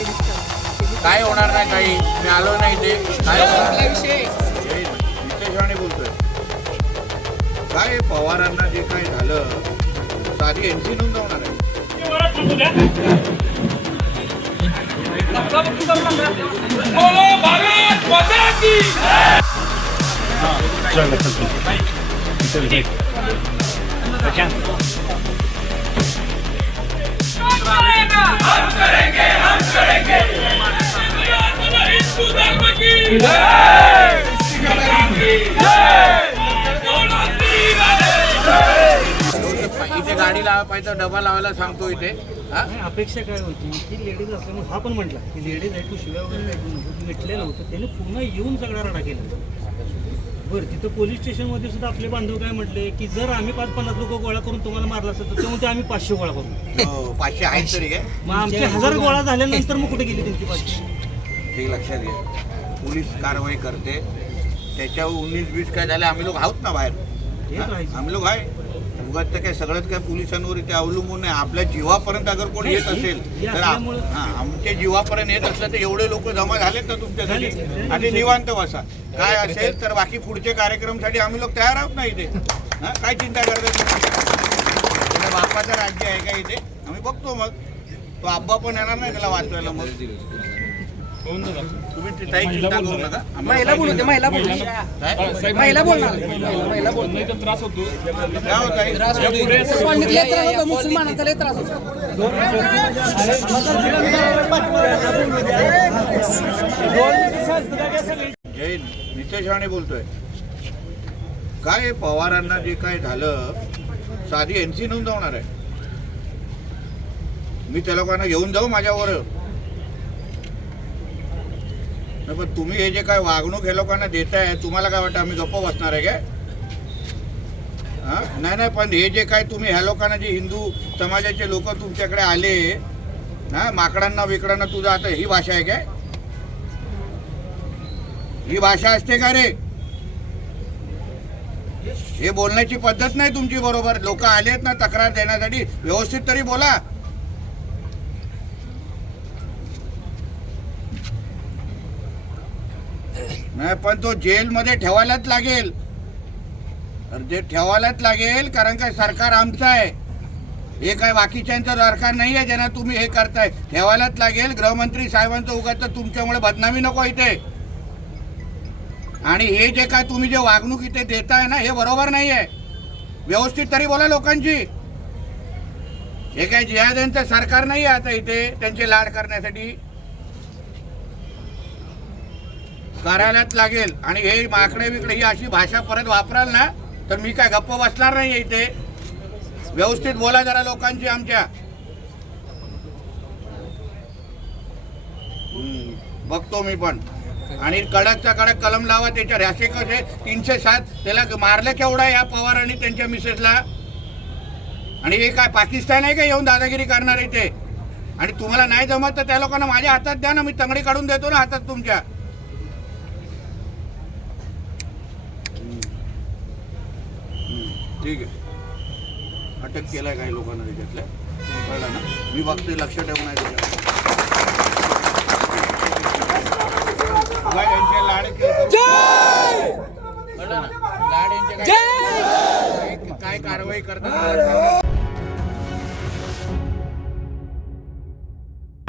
काय होणार नाही काही? मी आलो नाही ते काय होणार? हे नितेशवाणी बोलतोय. काय पवारांना जे काय झालं साधी एनसी नोंदवणार आहे. बोलो इथे गाडी लावा पाहिजे डबा लावायला सांगतो इथे. नाही, अपेक्षा काय होती? की लेडीज असल्यामुळे हा पण म्हटला की लेडीज ऐकू शिवाय शिव्या वगैरे काय नको. होतं त्याने पुन्हा येऊन सगळा रडा केला. बरं तिथं पोलीस स्टेशनमध्ये सुद्धा आपले बांधव काय म्हटले की जर आम्ही पाच पन्नास लोक गोळा करून तुम्हाला मारला असेल तर तेव्हा ते आम्ही पाचशे गोळा करू. हो, पाचशे आहेत तरी काय? मग आमचे हजार गोळा झाल्यानंतर मग कुठे गेली त्यांची पाचशे? हे लक्षात घ्या. पोलीस कारवाई करते. त्याच्यावर उन्नीस वीस काय झाले आम्ही लोक आहोत ना बाहेर. हा? आम्ही लोक आहे उगाच तर काय सगळंच काय पोलिसांवर इथे अवलंबून नाही. आपल्या जीवापर्यंत अगर कोण येत असेल तर आप- हा, आमच्या जीवापर्यंत येत असलं तर एवढे लोक जमा झालेत ना तुमच्यासाठी. आणि निवांत बसा. काय असेल तर बाकी पुढचे कार्यक्रमसाठी आम्ही लोक तयार आहोत ना इथे. हा काय चिंता करता तुम्ही? बापाचं राज्य आहे का इथे? आम्ही बघतो मग. तो आब्बा पण येणार नाही त्याला वाचवायला मग. महिला बोलू महिला बोलू काय महिला बोलणार. काय होत. त्रास होतो. मुसलमानाचा लय त्रास होतो. जय नितेश राणे बोलतोय. काय पवारांना जे काय झालं साधी एनसी नोंदवणार आहे. मी त्या लोकांना घेऊन जाऊ माझ्यावर? नाही, पण तुम्ही हे जे काय वागणूक हे लोकांना देताय तुम्हाला काय वाटतं आम्ही गप्प बसणार आहे काय? हा? नाही नाही पण हे जे काय तुम्ही ह्या लोकांना जे हिंदू समाजाचे लोक तुमच्याकडे आले हा माकडांना विकडांना तुझं आता ही भाषा आहे काय? ही भाषा असते का रे? हे बोलण्याची पद्धत नाही तुमची बरोबर. लोक आलेत ना तक्रार देण्यासाठी. व्यवस्थित तरी बोला. नाही पण तो जेलमध्ये ठेवायलाच लागेल. तर जे ठेवायलाच लागेल कारण काय सरकार आमचं आहे. हे काय बाकीच्यांचं सरकार नाही आहे ज्यांना तुम्ही हे करताय. ठेवायलाच लागेल गृहमंत्री साहेबांचं उगाच तुमच्यामुळे बदनामी नको इथे. आणि हे जे काय तुम्ही जे वागणूक इथे देताय ना हे बरोबर नाही आहे. व्यवस्थित तरी बोला लोकांची. हे काय जिहाद्यांचं सरकार नाही आहे आता इथे त्यांचे लाड करण्यासाठी. कार्यालयात लागेल. आणि हे माकडे बिकडे ही अशी भाषा परत वापराल ना तर मी काय गप्प बसणार नाही इथे. व्यवस्थित बोला जरा लोकांची आमच्या. बघतो मी पण. आणि कडकचा कडक कलम लावा त्याच्या रॅशे कसे? तीनशे सात त्याला मारलं केवढा या पवार आणि त्यांच्या मिसेसला? आणि हे काय पाकिस्तान आहे का येऊन दादागिरी करणार इथे? आणि तुम्हाला नाही जमत तर त्या लोकांना माझ्या हातात द्या ना मी तंगडी काढून देतो ना हातात तुमच्या. ठीक आहे. अटक केलाय काही लोकांना त्याच्यातल्या. कळलं ना? मी बघतोय लक्ष ठेवून आहे त्याच्यावर. उगा यांचे लाड केलं- कळलं ना? लाड यांचे काय- काय- काय कारवाई करतात?